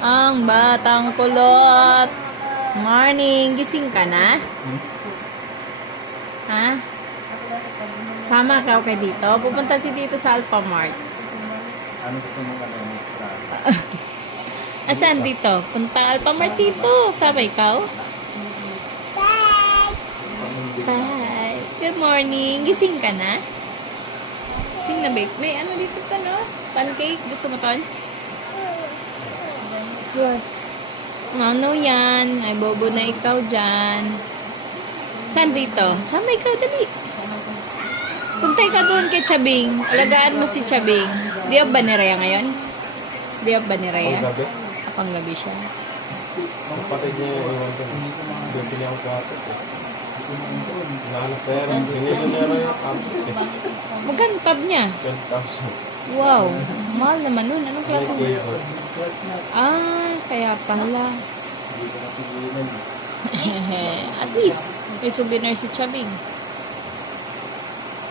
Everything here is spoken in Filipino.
Ang batang kulot. Morning, gising ka na? Hmm? Ha? Sama ka kay dito. Pupunta si dito sa Alphamart. Ano gusto mo ano? Asan dito? Punta Alphamart dito. Sama ikaw? Bye. Bye. Good morning. Gising ka na? Gising na, babe. May ano dito pa, no? Pancake? Gusto mo ton? Yes. Ano yan? Ay, bobo na ikaw dyan. Saan dito? Saan ba ikaw? Dali. Puntay ka doon kay Chabing. Alagaan mo si Chabing. Di ba ni Rhea ngayon? Di ba ni Rhea? Panggabi. Ah, panggabi siya. Ang niya yung iwan uh, ko. Doon piniyang kwatos eh. Nahanap pera. Sinigil niya na yung tab. Magkano tab niya? Wow. Mahal naman nun. Anong klaseng... Ah, kaya pala. At least, may souvenir si Chabing.